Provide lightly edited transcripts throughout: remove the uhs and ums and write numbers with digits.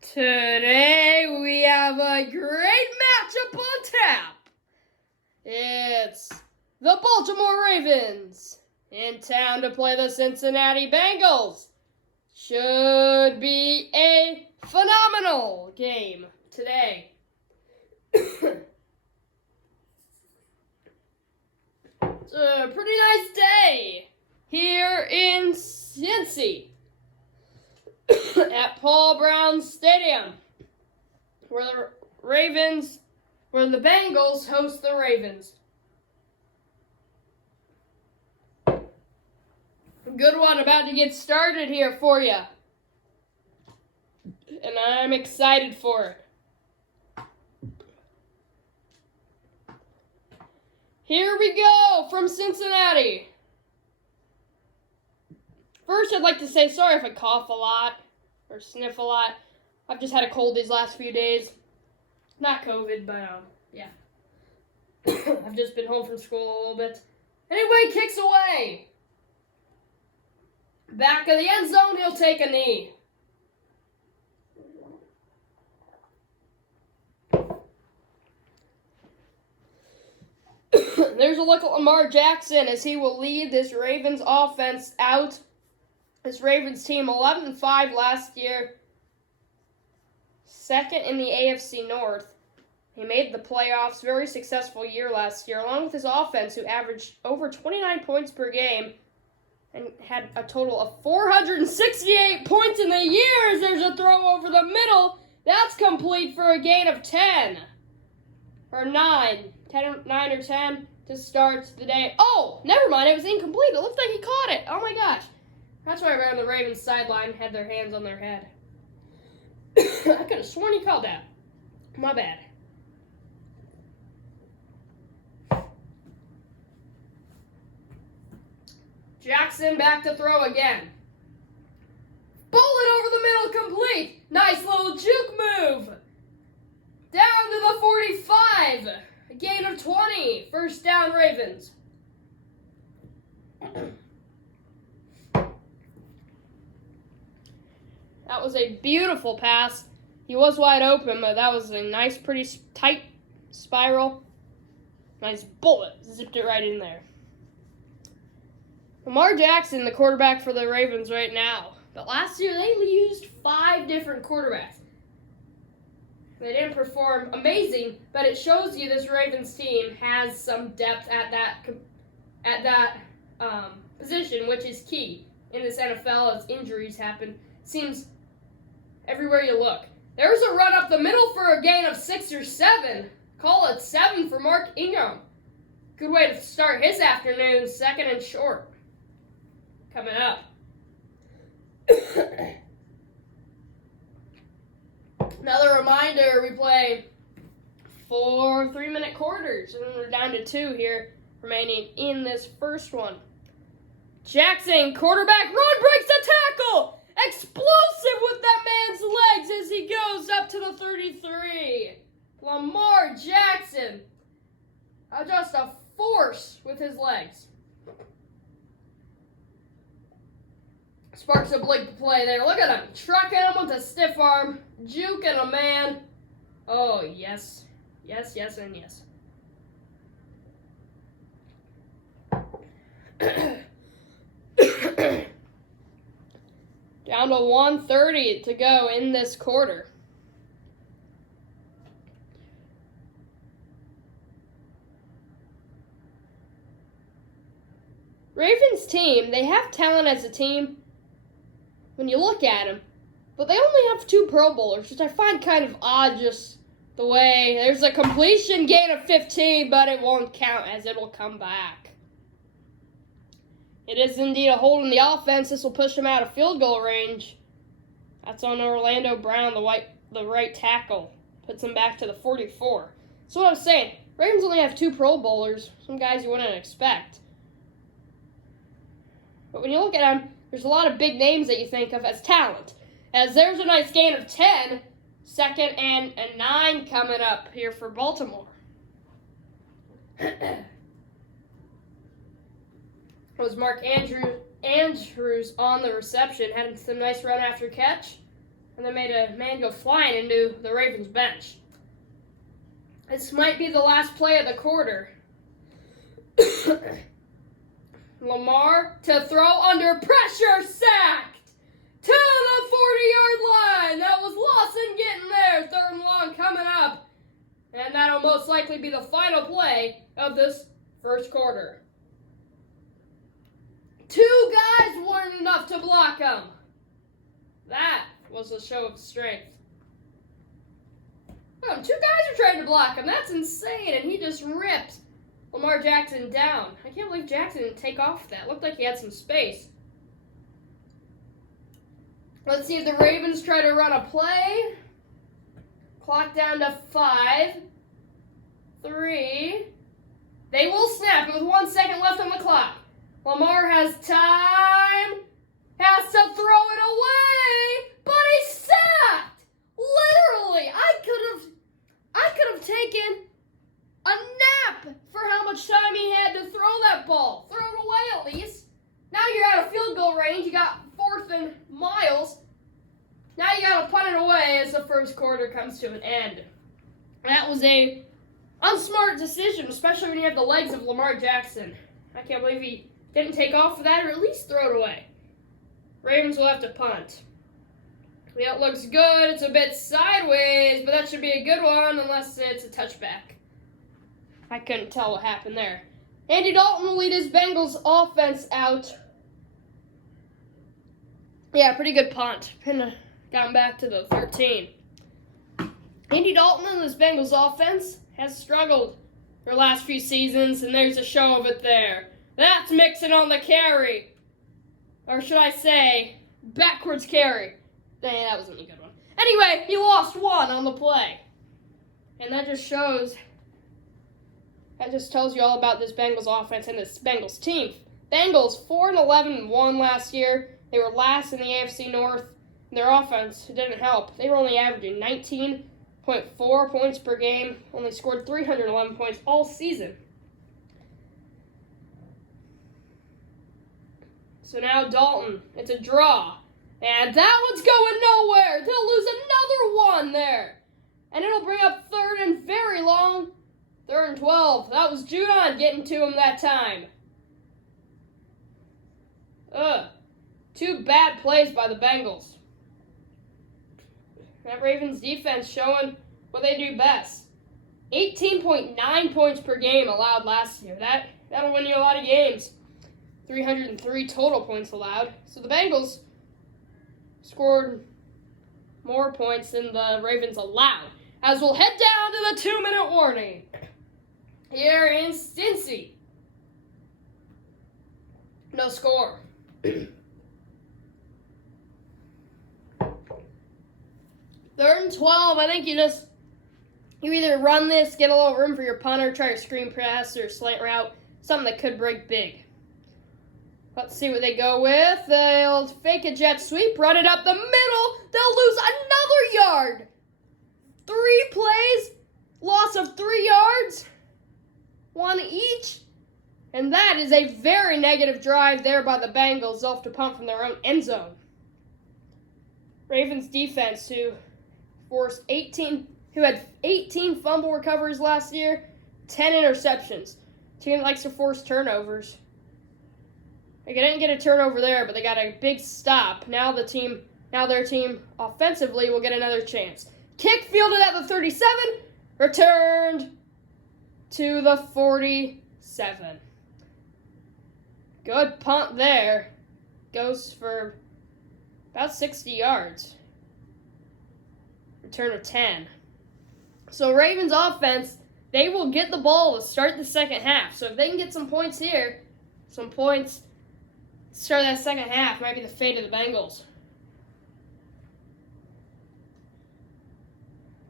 Today we have a great matchup on tap. It's the Baltimore Ravens in town to play the Cincinnati Bengals. Should be a phenomenal game today. It's a pretty nice day here in Cincy at Paul Brown Stadium, where the Bengals host the Ravens. Good one about to get started here for you, and I'm excited for it. Here we go from Cincinnati. First, I'd like to say sorry if I cough a lot or sniff a lot. I've just had a cold these last few days. Not COVID, but yeah. I've just been home from school a little bit. Anyway, kicks away. Back of the end zone, he'll take a knee. There's a look at Lamar Jackson as he will lead this Ravens offense out. This Ravens team 11-5 last year, second in the AFC North. He made the playoffs, very successful year last year, along with his offense, who averaged over 29 points per game and had a total of 468 points in the year as there's a throw over the middle. That's complete for a gain of 10 or 9 or 10 to start the day. Oh, never mind, it was incomplete. It looked like he caught it. Oh my gosh. That's why around the Ravens sideline had their hands on their head. I could have sworn he called that. My bad. Jackson back to throw again. Bullet over the middle, complete. Nice little juke move. Down to the 45. A gain of 20. First down, Ravens. That was a beautiful pass. He was wide open, but that was a nice, pretty tight spiral. Nice bullet. Zipped it right in there. Lamar Jackson, the quarterback for the Ravens right now. But last year, they used 5 different quarterbacks. They didn't perform amazing, but it shows you this Ravens team has some depth at that position, which is key in this NFL as injuries happen. Seems everywhere you look. There's a run up the middle for a gain of 6 or 7. Call it 7 for Mark Ingram. Good way to start his afternoon, second and short. Coming up. Another reminder, we play 4 3-minute quarters, and we're down to 2 here remaining in this first one. Jackson, quarterback run, breaks the tackle! Explosive with that man's legs as he goes up to the 33. Lamar Jackson, just a force with his legs. Sparks a big play there. Look at him, trucking him with a stiff arm, juking a man. Oh, yes. Yes, yes, and yes. Down to 1:30 to go in this quarter. Ravens team, they have talent as a team when you look at them, but they only have 2 Pro Bowlers, which I find kind of odd, just the way there's a completion gain of 15, but it won't count as it'll come back. It is indeed a hold in the offense. This will push him out of field goal range. That's on Orlando Brown, the right tackle. Puts him back to the 44. That's what I was saying. Ravens only have 2 Pro Bowlers, some guys you wouldn't expect. But when you look at them, there's a lot of big names that you think of as talent. As there's a nice gain of 10, second and 9 coming up here for Baltimore. It was Mark Andrews on the reception, had some nice run after catch. and then made a man go flying into the Ravens bench. This might be the last play of the quarter. Lamar to throw under pressure, sacked to the 40-yard line. That was Lawson getting there. 3rd and long coming up. And that'll most likely be the final play of this first quarter. 2 guys weren't enough to block him. That was a show of strength. 2 guys are trying to block him. That's insane. And he just ripped Lamar Jackson down. I can't believe Jackson didn't take off that. Looked like he had some space. Let's see if the Ravens try to run a play. Clock down to 5, 3. They will snap it with 1 second left on the clock. Lamar has time. Has to throw it away, but he's sacked. Literally, I could have taken a nap for how much time he had to throw that ball. Throw it away at least. Now you're out of field goal range. You got 4th and miles. Now you got to punt it away as the first quarter comes to an end. That was a unsmart decision, especially when you have the legs of Lamar Jackson. I can't believe he didn't take off for that or at least throw it away. Ravens will have to punt. Yeah, it looks good. It's a bit sideways, but that should be a good one unless it's a touchback. I couldn't tell what happened there. Andy Dalton will lead his Bengals offense out. Yeah, pretty good punt. Gotten back to the 13. Andy Dalton and his Bengals offense has struggled their last few seasons, and there's a show of it there. That's Mixon on the carry. Or should I say, backwards carry. Dang, that wasn't a good one. Anyway, he lost 1 on the play. And that just tells you all about this Bengals offense and this Bengals team. Bengals 4-11-1 last year. They were last in the AFC North. Their offense didn't help. They were only averaging 19.4 points per game. Only scored 311 points all season. So now Dalton, it's a draw. And that one's going nowhere. They'll lose another one there. And it'll bring up 3rd and very long. 3rd and 12. That was Judon getting to him that time. 2 bad plays by the Bengals. That Ravens defense showing what they do best. 18.9 points per game allowed last year. That'll win you a lot of games. 303 total points allowed. So the Bengals scored more points than the Ravens allowed. As we'll head down to the 2-minute warning. Here in Cincy. No score. 3rd and 12. I think you either run this, get a little room for your punter, try a screen pass or slant route, something that could break big. Let's see what they go with. They'll fake a jet sweep, run it up the middle. They'll lose another yard. 3 plays, loss of 3 yards, 1 each. And that is a very negative drive there by the Bengals. They'll have to punt from their own end zone. Ravens defense, who had 18 fumble recoveries last year, 10 interceptions. Team that likes to force turnovers. They didn't get a turnover there, but they got a big stop. Now their team offensively will get another chance. Kick fielded at the 37, returned to the 47. Good punt there. Goes for about 60 yards. Return of 10. So Ravens offense, they will get the ball to start the second half. So if they can get some points here, start that second half, might be the fate of the Bengals.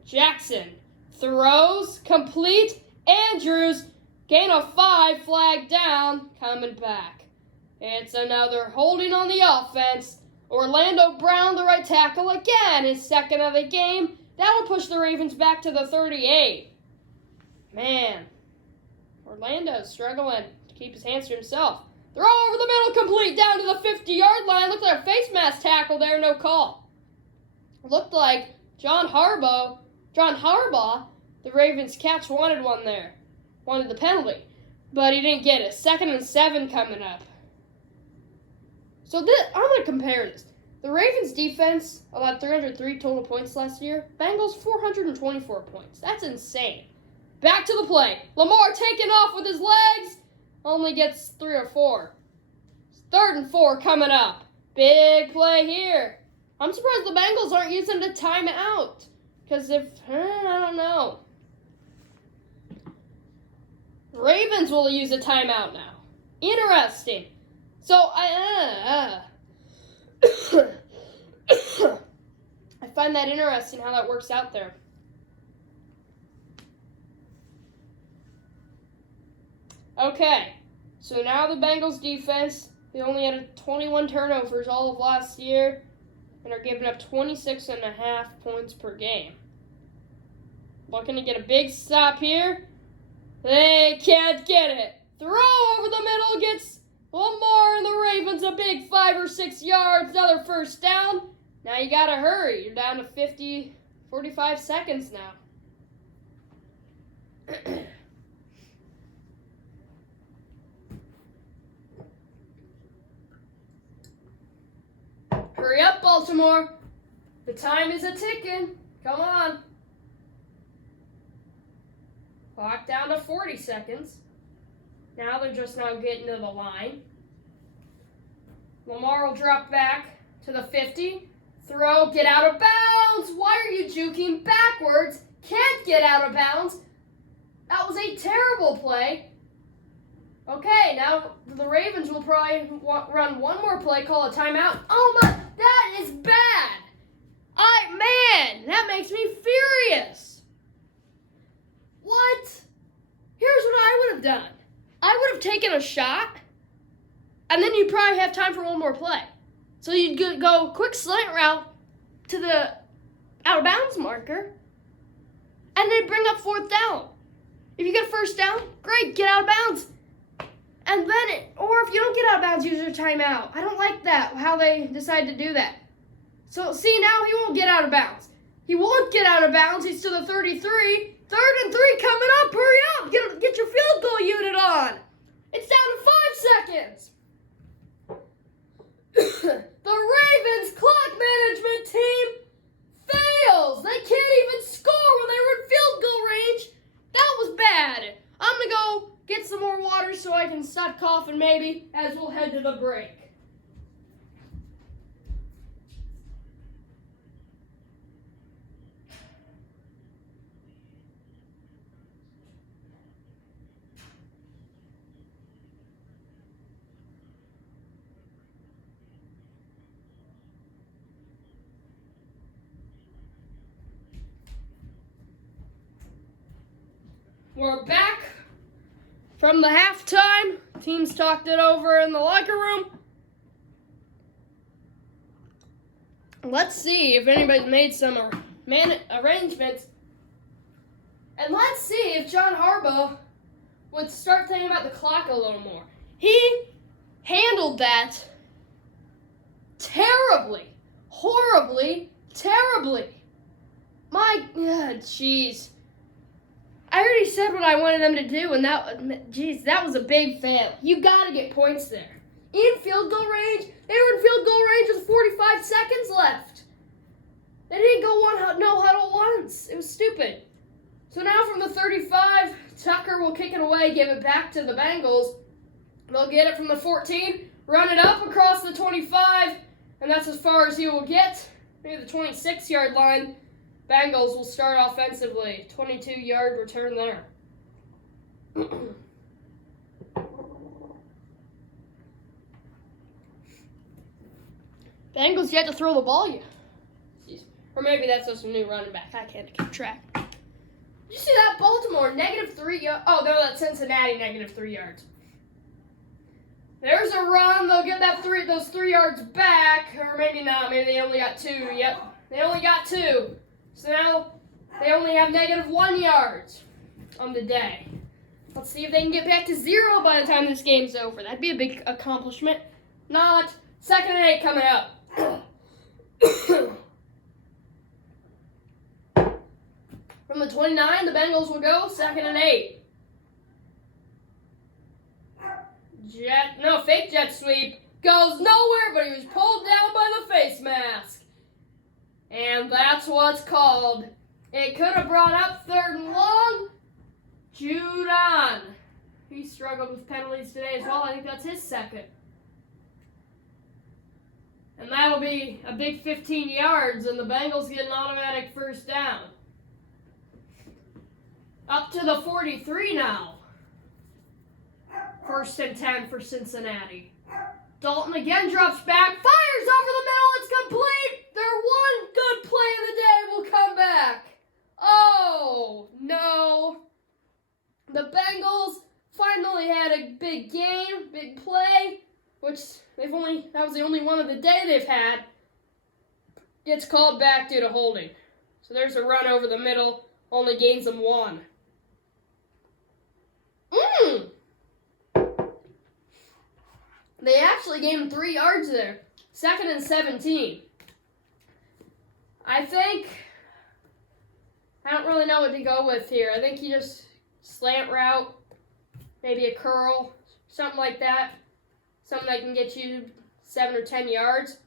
Jackson throws, complete. Andrews, gain of 5, flag down, coming back. It's another holding on the offense. Orlando Brown, the right tackle, again, his second of the game. That'll push the Ravens back to the 38. Man, Orlando's struggling to keep his hands to himself. Throw over the middle, complete, down to the 50-yard line. Looks like a face mask tackle there, no call. Looked like John Harbaugh, the Ravens catch wanted one there. Wanted the penalty. But he didn't get it. 2nd and 7 coming up. So I'm going to compare this. The Ravens defense allowed 303 total points last year. Bengals 424 points. That's insane. Back to the play. Lamar taking off with his legs. Only gets 3 or 4. 3rd and 4 coming up. Big play here. I'm surprised the Bengals aren't using the timeout. Because I don't know. Ravens will use a timeout now. Interesting. So, I find that interesting how that works out there. Okay, so now the Bengals defense, they only had 21 turnovers all of last year and are giving up 26.5 points per game. Looking to get a big stop here. They can't get it. Throw over the middle gets Lamar and the Ravens a big 5 or 6 yards. Another first down. Now you got to hurry. You're down to 45 seconds now. Hurry up, Baltimore. The time is a-ticking. Come on. Clock down to 40 seconds. Now they're just now getting to the line. Lamar will drop back to the 50. Throw, get out of bounds. Why are you juking backwards? Can't get out of bounds. That was a terrible play. Okay, now the Ravens will probably run one more play, call a timeout. Oh my, that is bad. Man, that makes me furious. What? Here's what I would have done. I would have taken a shot, and then you'd probably have time for one more play. So you'd go quick slant route to the out of bounds marker, and they'd bring up 4th down. If you get a first down, great, get out of bounds. And then, or if you don't get out of bounds, use your timeout. I don't like that, how they decide to do that. So, see, now he won't get out of bounds. He won't get out of bounds. He's to the 33. 3rd and 3 coming up. Hurry up. Get your field goal unit on. It's down to 5 seconds. The Ravens clock management team fails. They can't even score when they were in field goal range. That was bad. I'm going to go get some more water so I can stop coughing maybe as we'll head to the break. We're back from the halftime. Teams talked it over in the locker room. Let's see if anybody's made some arrangements. And let's see if John Harbaugh would start thinking about the clock a little more. He handled that terribly, horribly, terribly. My God, jeez. I already said what I wanted them to do, and that was a big fail. You got to get points there. In field goal range, they were in field goal range with 45 seconds left. They didn't go no huddle once. It was stupid. So now from the 35, Tucker will kick it away, give it back to the Bengals. They'll get it from the 14, run it up across the 25, and that's as far as he will get. Maybe the 26-yard line. Bengals will start offensively. 22-yard return there. Bengals yet to throw the ball yet. Or maybe that's just a new running back. I can't keep track. Did you see that? Baltimore, -3 yards. Oh, no, that's Cincinnati, -3 yards. There's a run. They'll get those 3 yards back. Or maybe not. Maybe they only got 2. Yep. They only got 2. So now they only have -1 yards on the day. Let's see if they can get back to 0 by the time this game's over. That'd be a big accomplishment. Not. 2nd and 8 coming up. From the 29, the Bengals will go 2nd and 8. Fake jet sweep. Goes nowhere, but he was pulled down by the face mask. And that's what's called. It could have brought up 3rd and long. Judon. He struggled with penalties today as well. I think that's his 2nd. And that'll be a big 15 yards, and the Bengals get an automatic 1st down. Up to the 43 now. 1st and 10 for Cincinnati. Dalton again drops back, fires over the middle, it's complete! Their one good play of the day will come back. Oh, no. The Bengals finally had a big game, big play, which that was the only one of the day they've had. Gets called back due to holding. So there's a run over the middle, only gains them 1. They actually gave him 3 yards there. 2nd and 17. I don't really know what to go with here. I think he just slant route, maybe a curl, something like that. Something that can get you 7 or 10 yards.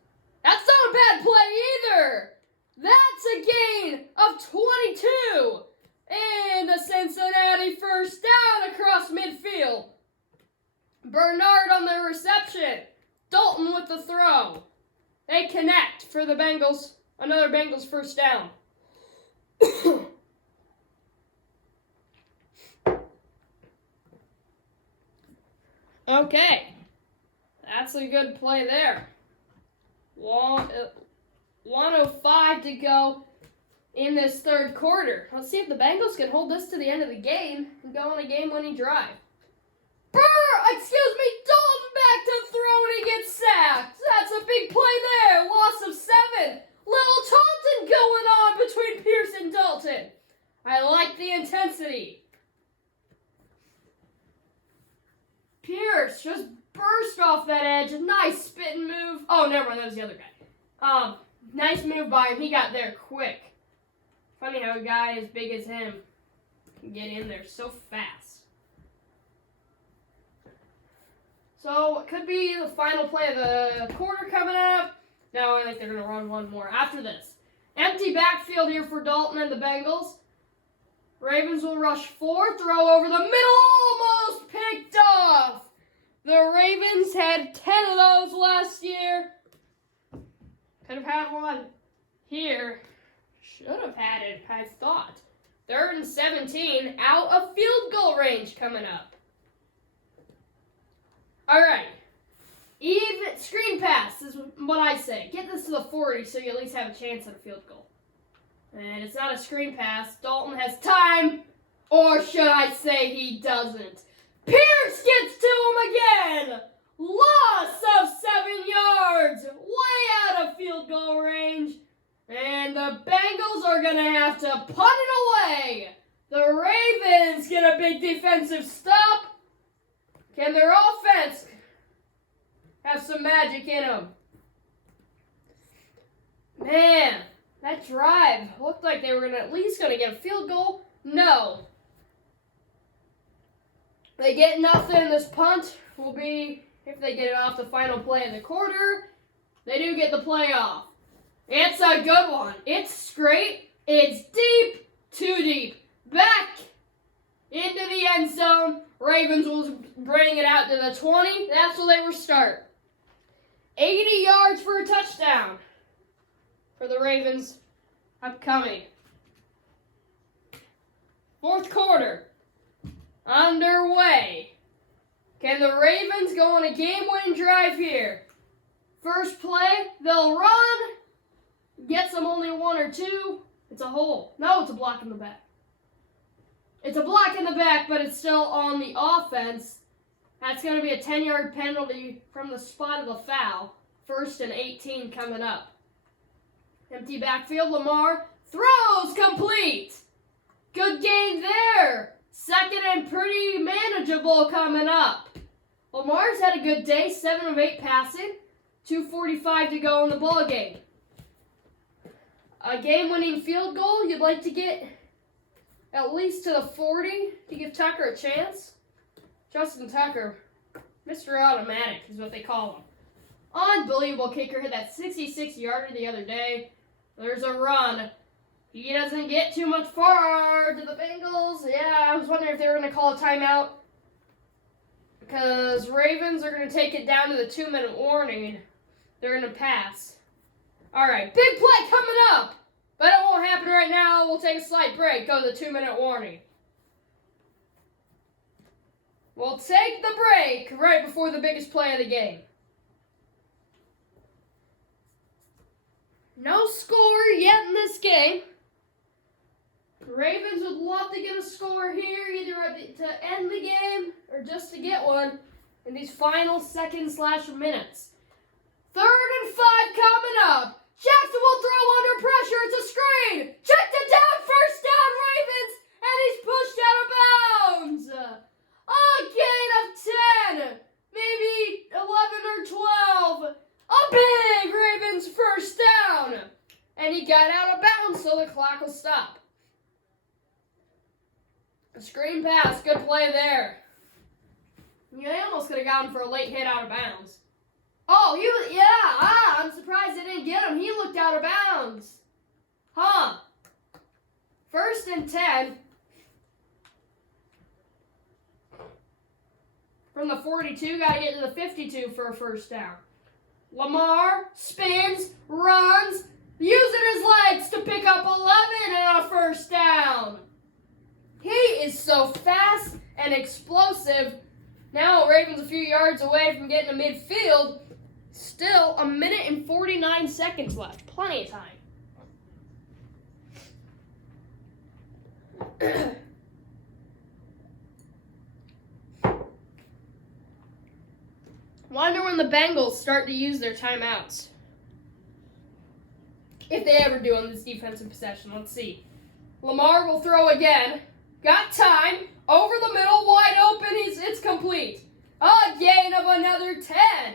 That's not a bad play either. That's a gain of 22. And a Cincinnati 1st down across midfield. Bernard on the reception. Dalton with the throw. They connect for the Bengals. Another Bengals 1st down. Okay. That's a good play there. 1:05 to go in this 3rd quarter. Let's see if the Bengals can hold this to the end of the game and go on a game-winning drive. Dalton back to throw and he gets sacked. That's a big play there. Loss of 7. Little taunting going on between Pierce and Dalton. I like the intensity. Pierce just burst off that edge. Nice spin move. Oh, never mind. That was the other guy. Nice move by him. He got there quick. Funny how a guy as big as him can get in there so fast. So, it could be the final play of the quarter coming up. No, I think they're going to run one more after this. Empty backfield here for Dalton and the Bengals. Ravens will rush 4, throw over the middle, almost picked off. The Ravens had 10 of those last year. Could have had one here. Should have had it, I thought. 3rd and 17, out of field goal range coming up. All right. Even screen pass is what I say. Get this to the 40 so you at least have a chance at a field goal. And it's not a screen pass. Dalton has time, or should I say he doesn't. Pierce gets to him again. Loss of 7 yards. Way out of field goal range. And the Bengals are going to have to punt it away. The Ravens get a big defensive stop. Can their offense have some magic in them? Man, that drive looked like they were at least going to get a field goal. No. They get nothing. This punt will be, if they get it off the final play of the quarter, they do get the playoff. It's a good one. It's straight. It's deep. Too deep. Back into the end zone. Ravens will bring it out to the 20. That's where they will start. 80 yards for a touchdown for the Ravens upcoming. 4th quarter underway. Can the Ravens go on a game-winning drive here? First play, they'll run. Gets them only 1 or 2. It's a hole. No, it's a block in the back. It's a block in the back, but it's still on the offense. That's going to be a 10-yard penalty from the spot of the foul. 1st and 18 coming up. Empty backfield, Lamar throws complete. Good game there. 2nd and pretty manageable coming up. Lamar's had a good day, 7 of 8 passing. 2:45 to go in the ball game. A game-winning field goal you'd like to get at least to the 40 to give Tucker a chance. Justin Tucker, Mr. Automatic is what they call him. Unbelievable kicker, hit that 66-yarder the other day. There's a run. He doesn't get too much far to the Bengals. Yeah, I was wondering if they were going to call a timeout because Ravens are going to take it down to the 2-minute warning. They're going to pass. All right, big play coming up. But it won't happen right now. We'll take a slight break. Go to the 2-minute warning. We'll take the break right before the biggest play of the game. No score yet in this game. The Ravens would love to get a score here, either to end the game or just to get one in these final seconds/minutes. 3rd and 5 coming up. Jackson will throw under pressure. It's a screen. Checked it down. First down, Ravens. And he's pushed out of bounds. A gain of 10. Maybe 11 or 12. A big Ravens first down. And he got out of bounds, so the clock will stop. A screen pass. Good play there. Yeah, they almost could have gotten for a late hit out of bounds. Oh, I'm surprised they didn't get him. He looked out of bounds. Huh. 1st and 10. From the 42, got to get to the 52 for a first down. Lamar spins, runs, using his legs to pick up 11 and a first down. He is so fast and explosive. Now Ravens a few yards away from getting to midfield. Still 1 minute and 49 seconds left. Plenty of time. Wonder when the Bengals start to use their timeouts. If they ever do on this defensive possession. Let's see. Lamar will throw again. Got time. Over the middle, wide open. It's complete. A gain of another 10.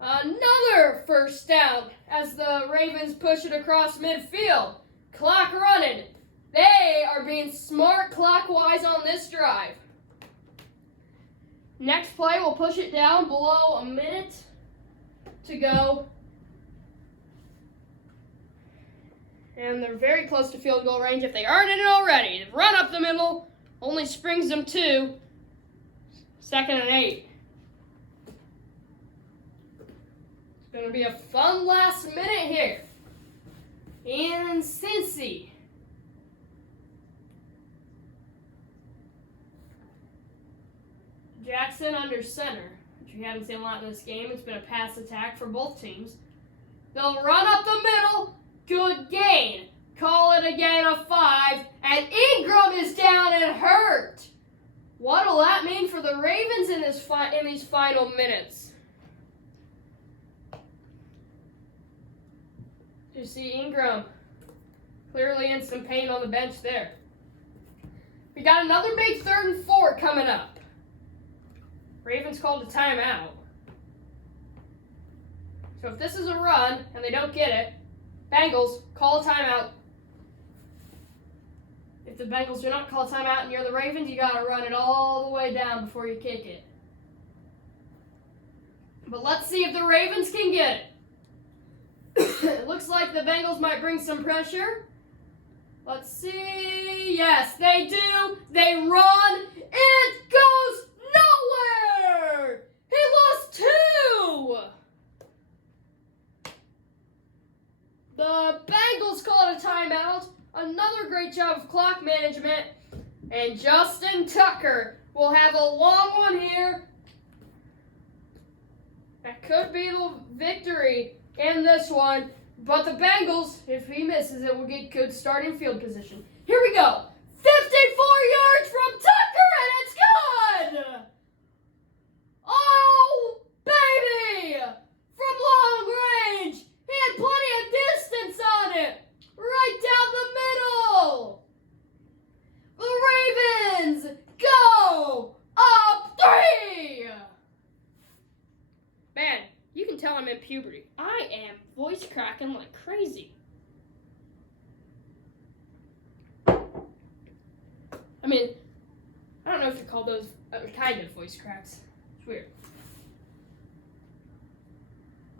Another first down as the Ravens push it across midfield. Clock running. They are being smart clockwise on this drive. Next play, we'll push it down below a minute to go. And they're very close to field goal range if they aren't in it already. Run up the middle only springs them to 2nd and 8. It's going to be a fun last minute here in Cincy. Jackson under center, which we haven't seen a lot in this game. It's been a pass attack for both teams. They'll run up the middle. Good gain. Call it a gain of 5. And Ingram is down and hurt. What will that mean for the Ravens in these final minutes? You see Ingram clearly in some pain on the bench there. We got another big 3rd and 4 coming up. Ravens called a timeout. So if this is a run and they don't get it, Bengals, call a timeout. If the Bengals do not call a timeout and you're the Ravens, you got to run it all the way down before you kick it. But let's see if the Ravens can get it. It looks like the Bengals might bring some pressure. Let's see. Yes, they do. They run. It goes nowhere. He lost 2. The Bengals called a timeout. Another great job of clock management. And Justin Tucker will have a long one here. That could be the victory in this one. But the Bengals, if he misses it, will get good starting field position. Here we go. 54 yards from Tucker, and it's good! Oh, baby! From long range. He had plenty of distance on it. Right down the middle. The Ravens go up 3! Man, you can tell I'm in puberty. I am voice cracking like crazy. I mean, I don't know if you call those kind of voice cracks. It's weird.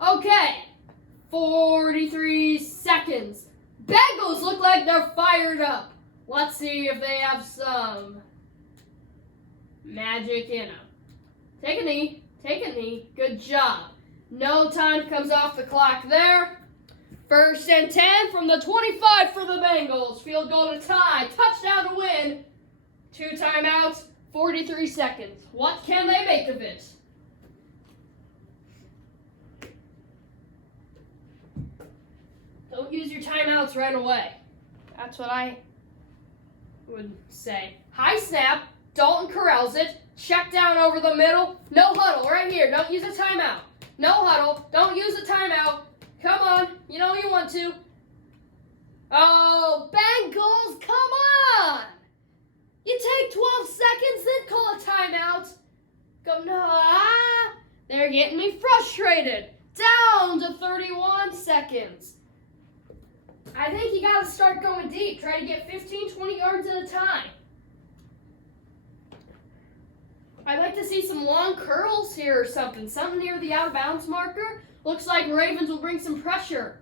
Okay, 43 seconds. Bengals look like they're fired up. Let's see if they have some magic in them. Take a knee. Take a knee. Good job. No time comes off the clock there. 1st and 10 from the 25 for the Bengals. Field goal to tie. Touchdown to win. 2 timeouts. 43 seconds. What can they make of it? Don't use your timeouts right away. That's what I would say. High snap. Dalton corrals it. Check down over the middle. No huddle right here. Don't use a timeout. No huddle. Don't use a timeout. Come on. You know you want to. Oh, Bengals, come on. You take 12 seconds, then call a timeout. Go, no. They're getting me frustrated. Down to 31 seconds. I think you got to start going deep. Try to get 15, 20 yards at a time. I'd like to see some long curls here or something. Something near the out-of-bounds marker. Looks like Ravens will bring some pressure.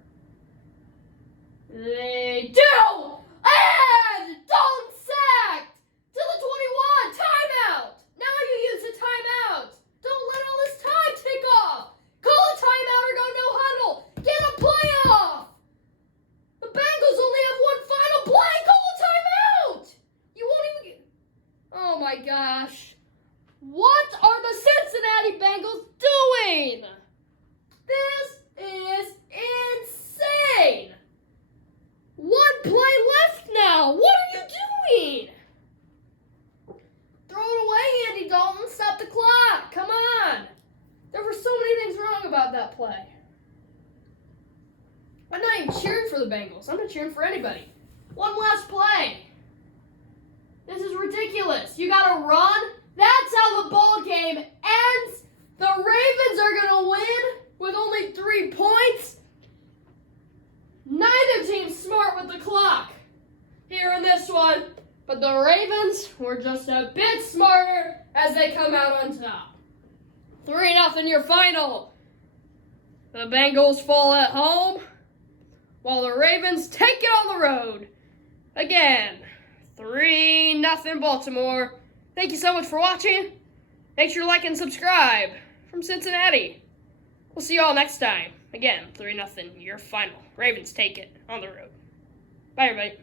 They do! And Dalton sacked! To the 21! Timeout! Now you use a timeout! Don't let all this time tick off! Call a timeout or go no huddle! Get a playoff! The Bengals only have one final play! Call a timeout! You won't even get... Oh my gosh. What are the Cincinnati Bengals doing? This is insane. 1 play left now. What are you doing? Throw it away, Andy Dalton. Stop the clock. Come on. There were so many things wrong about that play. I'm not even cheering for the Bengals. I'm not cheering for anybody. 1 last play. This is ridiculous. You got to run. That's how the ball game ends. The Ravens are going to win with only 3 points. Neither team's smart with the clock here in this one, but the Ravens were just a bit smarter as they come out on top. 3-0 your final. The Bengals fall at home while the Ravens take it on the road. Again, 3-0 Baltimore. Thank you so much for watching. Make sure to like and subscribe from Cincinnati. We'll see you all next time. Again, 3-0, your final. Ravens take it on the road. Bye, everybody.